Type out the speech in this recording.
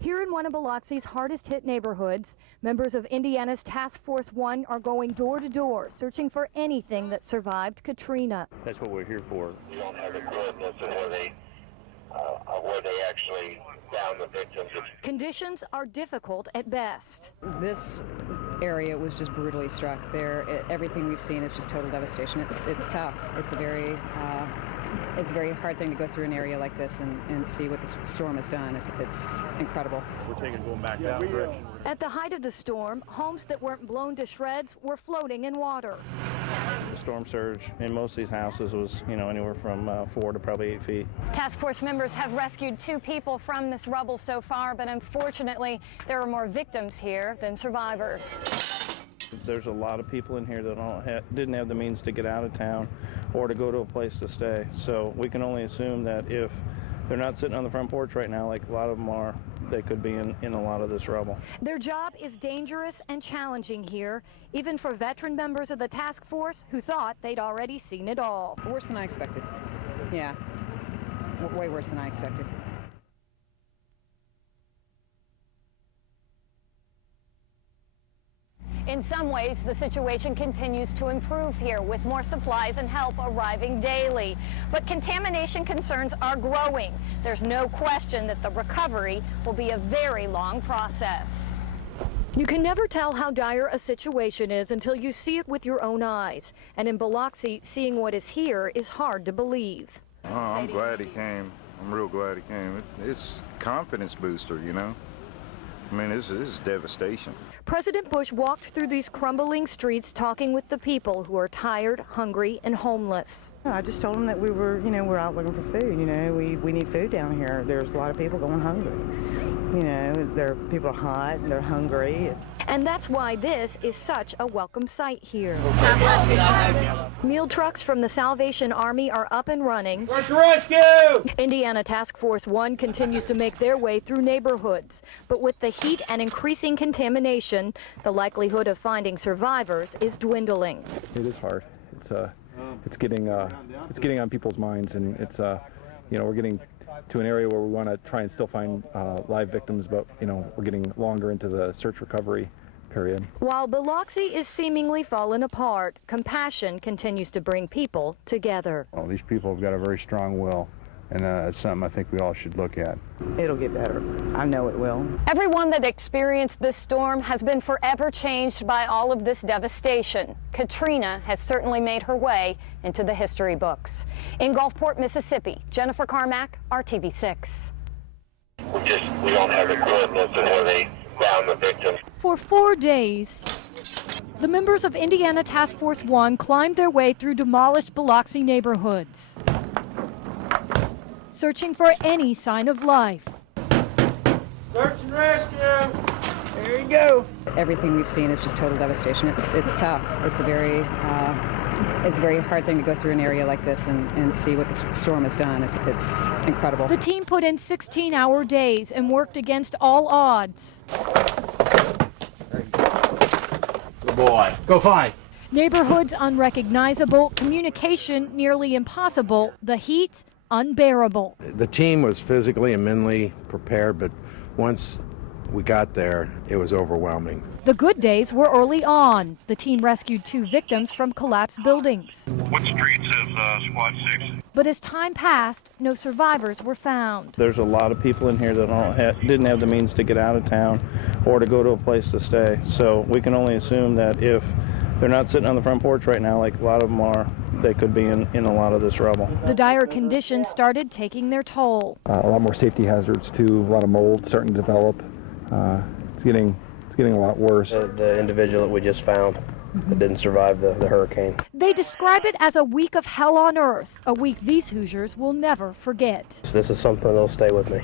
Here in one of Biloxi's hardest hit neighborhoods, members of Indiana's Task Force 1 are going door to door, searching for anything that survived Katrina. That's what we're here for. We don't have the coordinates of where they actually found the victims. Conditions are difficult at best. This area was just brutally struck. Everything we've seen is just total devastation. It's tough. It's a very hard thing to go through an area like this and see what the storm has done. It's incredible. We're going back that direction. At the height of the storm, homes that weren't blown to shreds were floating in water. The storm surge in most of these houses was, anywhere from 4 to probably 8 feet. Task Force members have rescued 2 people from this rubble so far, but unfortunately, there are more victims here than survivors. There's a lot of people in here that didn't have the means to get out of town or to go to a place to stay. So we can only assume that if they're not sitting on the front porch right now, like a lot of them are, they could be in a lot of this rubble. Their job is dangerous and challenging here, even for veteran members of the task force who thought they'd already seen it all. Worse than I expected. Yeah, way worse than I expected. In some ways, the situation continues to improve here, with more supplies and help arriving daily. But contamination concerns are growing. There's no question that the recovery will be a very long process. You can never tell how dire a situation is until you see it with your own eyes. And in Biloxi, seeing what is here is hard to believe. Oh, I'm glad he came. I'm real glad he came. It's a confidence booster, I mean, this is devastation. President Bush walked through these crumbling streets talking with the people who are tired, hungry, and homeless. I just told them that we're out looking for food. We need food down here. There's a lot of people going hungry. People are hot and they're hungry. And that's why this is such a welcome sight here. Meal trucks from the Salvation Army are up and running. Search and rescue! Indiana Task Force 1 continues to make their way through neighborhoods. But with the heat and increasing contamination, the likelihood of finding survivors is dwindling. It is hard. It's getting on people's minds, and we're getting to an area where we want to try and still find live victims, but we're getting longer into the search recovery period. While Biloxi is seemingly fallen apart, compassion continues to bring people together. Well, these people have got a very strong will, and it's something I think we all should look at. It'll get better. I know it will. Everyone that experienced this storm has been forever changed by all of this devastation. Katrina has certainly made her way into the history books. In Gulfport, Mississippi, Jennifer Carmack, RTV6. We don't have the coordinates of where they found the victims. For 4 days, the members of Indiana Task Force 1 climbed their way through demolished Biloxi neighborhoods, searching for any sign of life. Search and rescue! There you go. Everything we've seen is just total devastation. It's tough. It's a very hard thing to go through an area like this and see what the storm has done. It's incredible. The team put in 16-hour days and worked against all odds. Good boy. Go find. Neighborhoods unrecognizable, communication nearly impossible, the heat unbearable. The team was physically and mentally prepared, but once we got there, it was overwhelming. The good days were early on. The team rescued 2 victims from collapsed buildings. What streets is Squad 6? But as time passed, no survivors were found. There's a lot of people in here that didn't have the means to get out of town or to go to a place to stay. So we can only assume that if they're not sitting on the front porch right now, like a lot of them are, they could be in a lot of this rubble. The dire conditions started taking their toll. A lot more safety hazards too. A lot of mold starting to develop. It's getting a lot worse. The individual that we just found that didn't survive the hurricane. They describe it as a week of hell on earth, a week these Hoosiers will never forget. So this is something that'll stay with me.